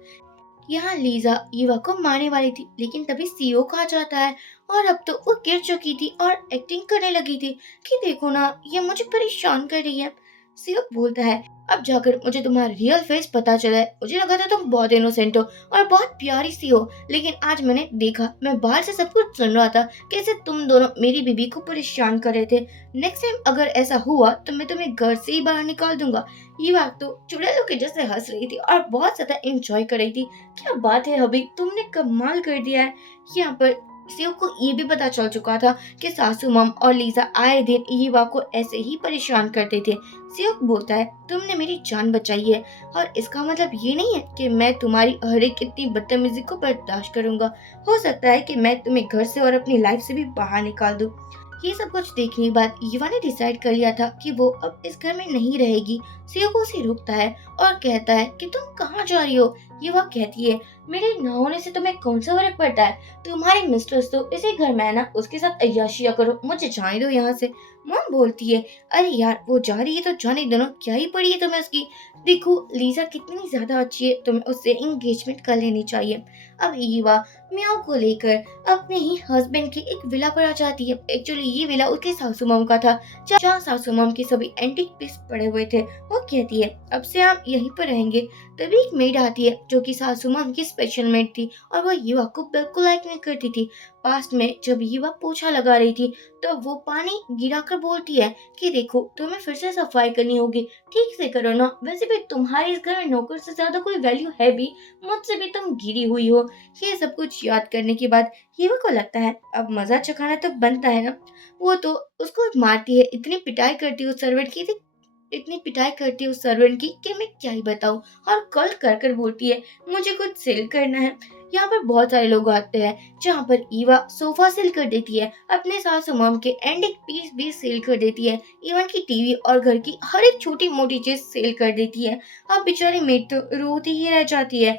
यहाँ लीजा ईवा को मारने वाली थी, लेकिन तभी सीओ आ जाता है और अब तो वो गिर चुकी थी और एक्टिंग करने लगी थी कि देखो ना ये मुझे परेशान कर रही है। सीओ बोलता है अब जाकर मुझे तुम्हारा रियल फेस पता चला है, मुझे लगा था तुम बहुत इनोसेंट हो और बहुत प्यारी सी हो, लेकिन आज मैंने देखा, मैं बाहर से सब कुछ सुन रहा था कैसे तुम दोनों मेरी बीबी को परेशान कर रहे थे। नेक्स्ट टाइम अगर ऐसा हुआ तो मैं तुम्हें घर से ही बाहर निकाल दूंगा। ये बात तो चुड़ैलों के जैसे हंस रही थी और बहुत ज्यादा एंजॉय कर रही थी। क्या बात है हबी, तुमने कमाल कर दिया है। यहाँ पर सीओ को ये भी पता चल चुका था कि सासू मॉम और लीजा आए दिन ईवा को ऐसे ही परेशान करते थे। सीओ बोलता है तुमने मेरी जान बचाई है और इसका मतलब ये नहीं है कि मैं तुम्हारी हर एक इतनी बदतमीजी को बर्दाश्त करूंगा, हो सकता है कि मैं तुम्हें घर से और अपनी लाइफ से भी बाहर निकाल दूं। ये सब कुछ देखने के बाद ईवा ने डिसाइड कर लिया था कि वो अब इस घर में नहीं रहेगी। सीओ को उसे रोकता है और कहता है कि तुम कहाँ जा रही हो। ईवा कहती है मेरे न होने से तुम्हें कौन सा फर्क पड़ता है, तुम्हारी मिस्ट्रेस तो इसी घर में है ना, उसके साथ अय्याशिया करो, मुझे जाने दो यहाँ से। मॉम बोलती है अरे यार वो जा रही है तो जाने दो ना, क्या ही पड़ी है तुम्हें उसकी, देखो लीजा कितनी ज्यादा अच्छी है, तुम्हें उससे एंगेजमेंट कर लेनी चाहिए। अब ईवा मियाओ को लेकर अपने ही हस्बैंड की एक विला पर आ जाती है। एक्चुअली ये विला उसके सासू मॉम का था, जहाँ सासू मॉम के सभी एंटीक पीस पड़े हुए थे। वो कहती है अब से हम यहीं पर रहेंगे। तभी एक मेड आती है जो कि सासू मॉम की स्पेशल मेड थी और वो युवा को बिल्कुल लाइक नहीं करती थी। पास्ट में जब युवा पोछा लगा रही थी तो वो पानी गिराकर बोलती है कि देखो तुम्हें फिर से सफाई करनी होगी, ठीक से करो ना, वैसे भी तुम्हारे इस घर में नौकर से ज्यादा कोई वैल्यू है भी, मुझसे भी तुम गिरी हुई हो। ये सब कुछ याद करने के बाद युवा को लगता है अब मजा चखाना तो बनता है ना। वो तो उसको मारती है, इतनी पिटाई करती है उस सर्वेंट की, इतनी पिटाई करती है उस सर्वेंट की कि मैं क्या ही बताऊं, और कल कर कर बोलती है मुझे कुछ सेल करना है। यहाँ पर बहुत सारे लोग आते हैं जहाँ पर ईवा सोफा सेल कर देती है, अपने सासू मॉम के एंटिक पीस भी सेल कर देती है, इवन की टीवी और घर की हर एक छोटी मोटी चीज सेल कर देती है। अब बेचारी मेड तो रोती ही रह जाती है,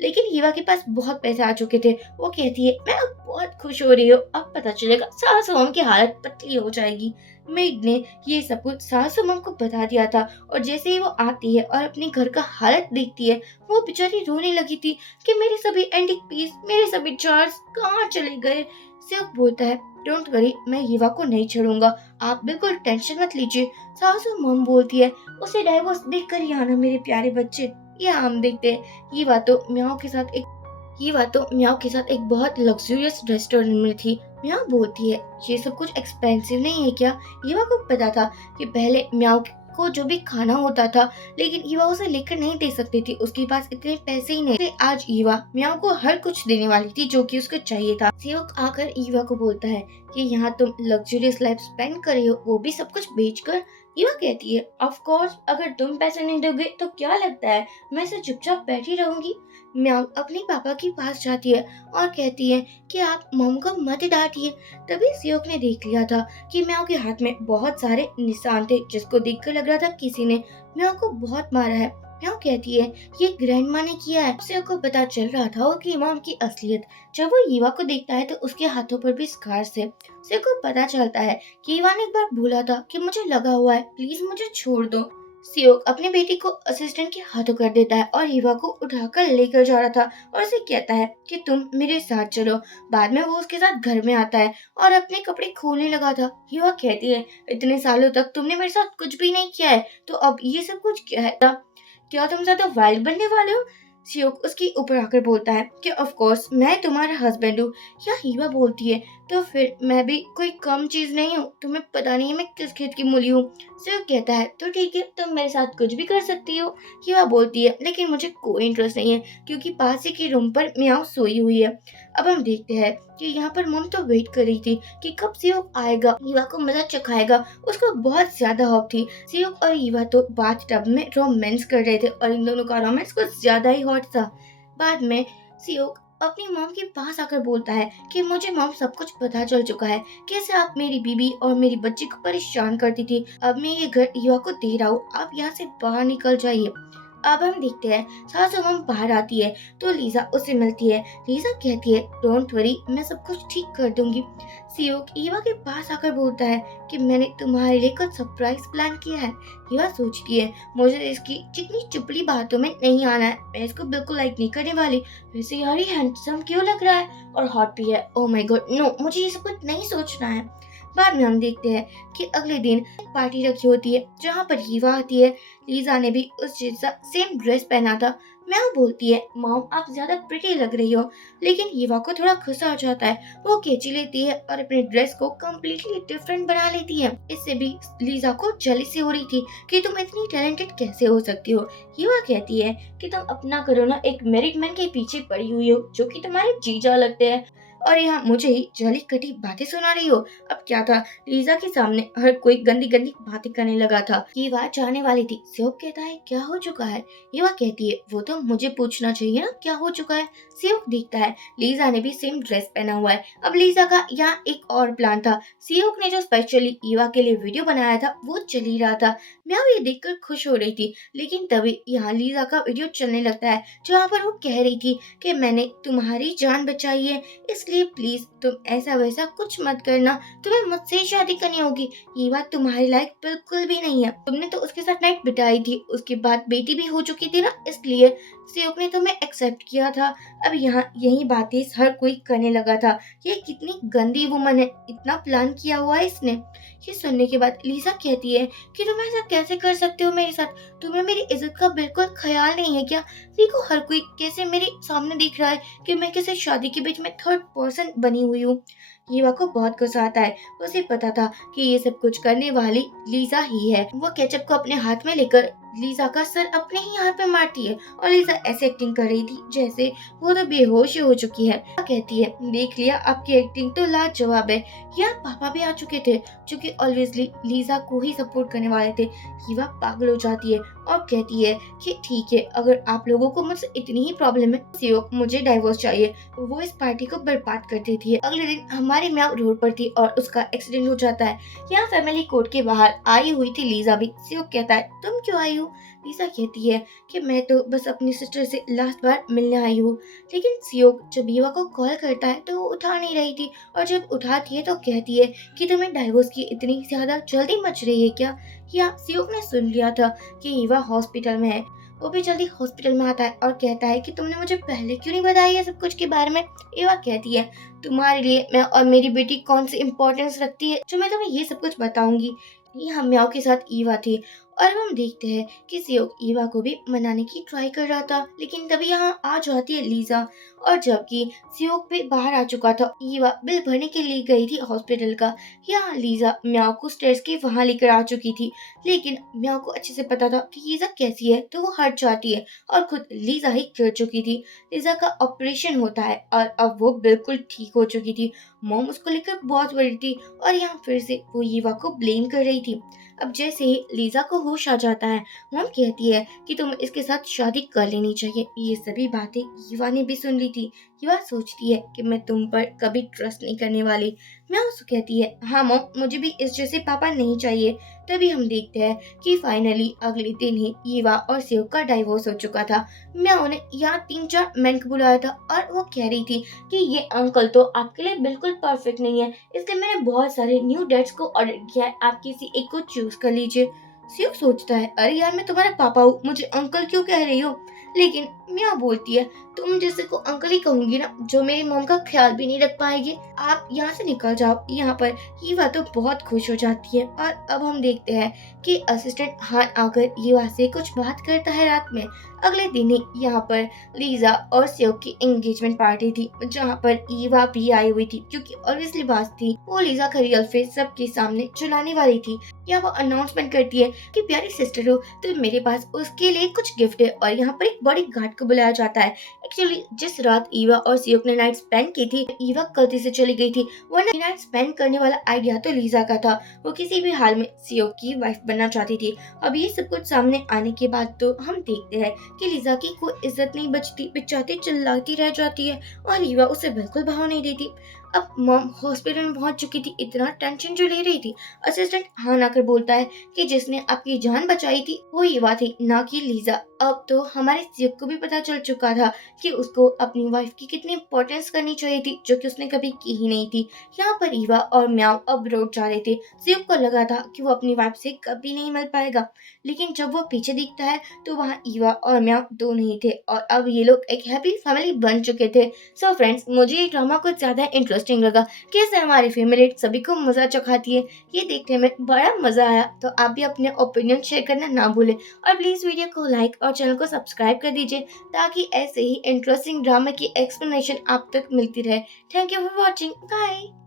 लेकिन हीवा के पास बहुत पैसे आ चुके थे। वो कहती है मैं अब बहुत खुश हो रही हूँ, अब पता चलेगा सासू मॉम की हालत पतली हो जाएगी। मेड ने ये सब कुछ सासू मॉम को बता दिया था और जैसे ही वो आती है और अपने घर का हालत देखती है वो बेचारी रोने लगी थी कि मेरे सभी एंटिक पीस, मेरे सभी जार्स कहाँ चले गए। सिर्फ बोलता है डोंट वरी, मैं हीवा को नहीं छोड़ूंगा, आप बिल्कुल टेंशन मत लीजिए। सासू मॉम बोलती है उसे डाइवोर्स देकर ही आना मेरे प्यारे बच्चे। यहाँ हम देखते हैं ये बात तो म्याओ के साथ एक बहुत लग्जूरियस रेस्टोरेंट में थी। म्याओ बोलती है, ये सब कुछ एक्सपेंसिव नहीं है क्या? ईवा को पता था कि पहले म्याओ को जो भी खाना होता था, लेकिन ईवा उसे लेकर नहीं दे सकती थी, उसके पास इतने पैसे ही नहीं थे। आज ईवा म्याओ को हर कुछ देने वाली थी जो कि उसको चाहिए था। सेवक आकर ईवा को बोलता है कि यहाँ तुम लग्जूरियस लाइफ स्पेंड कर रही हो, वो भी सब कुछ बेचकर। ईवा कहती है, ऑफ कोर्स, अगर तुम पैसे नहीं दोगे तो क्या लगता है मैं इसे चुपचाप बैठी रहूंगी? म्याऊ अपने पापा के पास जाती है और कहती है कि आप मम को मत डांटिए। तभी सियोक ने देख लिया था कि म्याऊ के हाथ में बहुत सारे निशान थे, जिसको देखकर लग रहा था किसी ने म्याऊ को बहुत मारा है। म्याऊ कहती है, ये ग्रैंडमा ने किया है। सियोक को पता चल रहा था वो की मम की असलियत। जब वो ईवा को देखता है तो उसके हाथों पर भी स्कार्स थे। सियोक को पता चलता है कि ईवा ने एक बार बोला था कि मुझे लगा हुआ है, प्लीज मुझे छोड़ दो। सियोक अपने बेटी को असिस्टेंट के हाथों कर देता है और ईवा को उठाकर लेकर जा रहा था और उसे कहता है कि तुम मेरे साथ चलो। बाद में वो उसके साथ घर में आता है और अपने कपड़े खोलने लगा था। ईवा कहती है, इतने सालों तक तुमने मेरे साथ कुछ भी नहीं किया है, तो अब ये सब कुछ क्या है? क्या तुम ज्यादा वाइल्ड बनने वाले हो? सियोक उसके ऊपर आकर बोलता है कि ऑफ कोर्स मैं तुम्हारा हस्बैंड हूँ। या हीवा बोलती है, तो फिर मैं भी कोई कम चीज नहीं हूँ, तुम्हें पता नहीं है मैं किस खेत की मूली हूँ। सियोक कहता है, तो ठीक है, तुम मेरे साथ कुछ भी कर सकती हो। हीवा बोलती है, लेकिन मुझे कोई इंटरेस्ट नहीं है क्योंकि पास ही के रूम पर म्याऊ सोई हुई है। अब हम देखते हैं कि यहाँ पर मम तो वेट कर रही थी कि कब सियोक आएगा, हीवा को मजा चखाएगा। उसको बहुत ज्यादा हॉप थी। सियोक और हीवा तो बाथ टब में रोमांस कर रहे थे और इन दोनों का रोमांस कुछ ज्यादा ही हॉट था। बाद में सियोक अपनी मॉम के पास आकर बोलता है कि मुझे मॉम सब कुछ पता चल चुका है, कैसे आप मेरी बीबी और मेरी बच्ची को परेशान करती थी। अब मैं ये घर ईवा को दे रहा हूँ, आप यहाँ से बाहर निकल जाइए। अब हम देखते हैं सासू मॉम बाहर आती है तो लीजा उससे मिलती है। लीजा कहती है, डोंट वरी, मैं सब कुछ ठीक कर दूंगी। सियोक ईवा के पास आकर बोलता है कि मैंने तुम्हारे लिए कुछ सरप्राइज प्लान किया है। ईवा सोचती है, मुझे इसकी चिकनी चुपड़ी बातों में नहीं आना है, मैं इसको बिल्कुल लाइक नहीं करने वाली। वैसे यार ये हैंडसम क्यों लग रहा है और हॉट भी है। ओह माय गॉड, नो, मुझे ये सब कुछ नहीं सोचना है। बाद में हम देखते हैं कि अगले दिन पार्टी रखी होती है जहाँ पर हीवा आती है। लीजा ने भी उस जैसा सेम ड्रेस पहना था। मैव बोलती है, मॉम आप ज्यादा प्रिटी लग रही हो, लेकिन हीवा को थोड़ा गुस्सा आ जाता है। वो कैंची लेती है और अपने ड्रेस को कम्प्लीटली डिफरेंट बना लेती है। इससे भी लीजा को जेलसी हो रही थी कि तुम इतनी टैलेंटेड कैसे हो सकती हो। हीवा कहती है कि तुम अपना करो ना, एक मैरिड मैन के पीछे पड़ी हुई हो जो कि तुम्हारे जीजा लगते हैं, और यहाँ मुझे ही जली कटी बातें सुना रही हो। अब क्या था, लीजा के सामने हर कोई गंदी गंदी बातें करने लगा था। हीवा जाने वाली थी। सियोक कहता है, क्या हो चुका है? हीवा कहती है, वो तो मुझे पूछना चाहिए ना, क्या हो चुका है। सियोक देखता है लीजा ने भी सेम ड्रेस पहना हुआ है। अब लीजा का यहाँ एक और प्लान था। सियोक ने जो स्पेशली ईवा के लिए वीडियो बनाया था वो चल ही रहा था। म्याऊ ये देखकर खुश हो रही थी, लेकिन तभी यहाँ लीजा का वीडियो चलने लगता है जहाँ पर वो कह रही थी कि मैंने तुम्हारी जान बचाई है, इसलिए प्लीज तुम ऐसा वैसा कुछ मत करना, तुम्हें मुझसे ही शादी करनी होगी। ये बात तुम्हारे लायक बिल्कुल भी नहीं है, तुमने तो उसके साथ नाइट बिताई थी, उसके बाद बेटी भी हो चुकी थी ना, इसलिए सियोक ने तुम्हें एक्सेप्ट किया था। अब यहाँ यही बातें हर कोई करने लगा था। ये कितनी गंदी वुमन है, इतना प्लान किया हुआ है इसने। ये सुनने के बाद लीजा कहती है कि तुम ऐसा कैसे कर सकते हो मेरे साथ, तुम्हें मेरी इज्जत का बिल्कुल ख्याल नहीं है क्या? देखो हर कोई कैसे मेरे सामने देख रहा है कि मैं किसी शादी के बीच में थर्ड पर्सन बनी हुई हूँ। हीवा को बहुत गुस्सा आता है। उसे पता था कि ये सब कुछ करने वाली लीजा ही है। वो केचप को अपने हाथ में लेकर लीजा का सर अपने ही हाथ पे मारती है और लीजा ऐसे एक्टिंग कर रही थी जैसे वो तो बेहोश हो चुकी है। कहती है, देख लिया, आपकी एक्टिंग तो लाजवाब है। यहाँ पापा भी आ चुके थे जो कि ऑलवेजली लीजा को ही सपोर्ट करने वाले थे। हीवा पागल हो जाती है और कहती है कि ठीक है, अगर आप लोगों को मुझसे इतनी ही प्रॉब्लम है, सियोक मुझे डाइवोर्स चाहिए। वो इस पार्टी को बर्बाद कर देती है। अगले दिन हमारी म्याऊ रोड पर थी और उसका एक्सीडेंट हो जाता है। यहाँ फैमिली कोर्ट के बाहर आई हुई थी लीजा भी। सियोक कहता है, तुम क्यों आई हो? लीजा कहती है कि मैं तो बस अपनी सिस्टर से लास्ट बार मिलने आई हूँ। लेकिन सियोक जब हीवा को कॉल करता है तो वो उठा नहीं रही थी, और जब उठाती है तो कहती है कि तुम्हें डाइवोर्स की इतनी ज्यादा जल्दी मच रही है क्या? या सियोक ने सुन लिया था कि हीवा हॉस्पिटल में है। वो भी जल्दी हॉस्पिटल में आता है और कहता है कि तुमने मुझे पहले क्यों नहीं बताया ये सब कुछ के बारे में? हीवा कहती है, तुम्हारे लिए मैं और मेरी बेटी कौन सी इम्पोर्टेंस रखती है जो मैं तुम्हें ये सब कुछ बताऊंगी। यहाँ म्याऊ के साथ ईवा थी और अब हम देखते हैं कि सियोक ईवा को भी मनाने की ट्राई कर रहा था, लेकिन तभी यहाँ आ जाती है लीजा। और जबकि सियोक भी बाहर आ चुका था, ईवा बिल भरने के लिए गई थी हॉस्पिटल का। यहाँ लीजा म्याओ को स्टेयर्स के वहां लेकर आ चुकी थी, लेकिन म्याओ को अच्छे से पता था कि लीजा कैसी है, तो वो हट जाती है और खुद लीजा ही गिर चुकी थी। लीजा का ऑपरेशन होता है और अब वो बिल्कुल ठीक हो चुकी थी। मॉम उसको लेकर बहुत बड़ी थी और यहाँ फिर से वो ईवा को ब्लेम कर रही थी। अब जैसे ही लीजा को होश आ जाता है, मॉम कहती है कि तुम्हें इसके साथ शादी कर लेनी चाहिए। ये सभी बातें ईवा ने भी सुन ली थी। ईवा सोचती है कि मैं तुम पर कभी ट्रस्ट नहीं करने वाली। मैं उसको कहती है, हाँ मॉम, मुझे भी इस जैसे पापा नहीं चाहिए। तभी हम देखते हैं कि फाइनली अगले दिन ही ईवा और सेव का डाइवोर्स हो चुका था। मैं उन्हें यहाँ 3-4 मेन को बुलाया था और वो कह रही थी कि ये अंकल तो आपके लिए बिल्कुल परफेक्ट नहीं है, इसलिए मैंने बहुत सारे न्यू डेट्स को ऑर्डर किया है, आप किसी एक को चूज कर लीजिए। सियोक सोचता है, अरे यार मैं तुम्हारा पापा हूँ, मुझे अंकल क्यों कह रही हो? लेकिन मिया बोलती है, तुम जैसे को अंकल ही कहूंगी ना, जो मेरी मॉम का ख्याल भी नहीं रख पाएगी। आप यहाँ से निकल जाओ। यहाँ पर ईवा तो बहुत खुश हो जाती है और अब हम देखते हैं कि असिस्टेंट हान आकर ईवा से कुछ बात करता है रात में। अगले दिन ही यहाँ पर लीजा और सियोक की एंगेजमेंट पार्टी थी, जहाँ पर ईवा भी आई हुई थी, क्योंकि ऑब्वियसली बात थी वो लीजा का रियल फेस सबके सामने चुलाने वाली थी। यहाँ वो अनाउंसमेंट करती है कि प्यारी सिस्टर हो तो मेरे पास उसके लिए कुछ गिफ्ट है, और यहाँ पर एक बॉडी गार्ड को बुलाया जाता है। एक्चुअली जिस रात ईवा और सियोक ने नाइट स्पेंड की थी, ईवा गलती से चली गई थी, वरना नाइट स्पेंड करने वाला आइडिया तो लीजा का था। वो किसी भी हाल में सियोक की वाइफ बनना चाहती थी। अब ये सब कुछ सामने आने के बाद तो हम देखते हैं कि लीजा की कोई इज्जत नहीं बचती, बेचारी चिल्लाती रह जाती है और ईवा उसे बिल्कुल भाव नहीं देती। अब मॉम हॉस्पिटल में पहुंच चुकी थी, इतना टेंशन जो ले रही थी। असिस्टेंट हान आकर बोलता है कि जिसने आपकी जान बचाई थी वो ईवा थी, ना कि लीजा। अब तो हमारे सियोक को भी पता चल चुका था कि उसको अपनी वाइफ की कितनी इंपॉर्टेंस करनी चाहिए थी, जो कि उसने कभी की ही नहीं थी। यहाँ पर ईवा और म्याओ अब रोड जा रहे थे। सियोक को लगा था कि वो अपनी वाइफ से कभी नहीं मिल पाएगा, लेकिन जब वो पीछे दिखता है तो वहाँ ईवा और म्याओ दोनों ही थे और अब ये लोग एक हैप्पी फैमिली बन चुके थे। सो फ्रेंड्स, मुझे ये ड्रामा कुछ ज्यादा इंटरेस्टिंग लगा। कैसे हमारी फेवरेट सभी को मजा चखाती है, ये देखने में बड़ा मजा आया। तो आप भी अपने ओपिनियन शेयर करना ना भूलें और प्लीज वीडियो को लाइक और चैनल को सब्सक्राइब कर दीजिए, ताकि ऐसे ही इंटरेस्टिंग ड्रामा की एक्सप्लेनेशन आप तक मिलती रहे। Thank you for watching. Bye.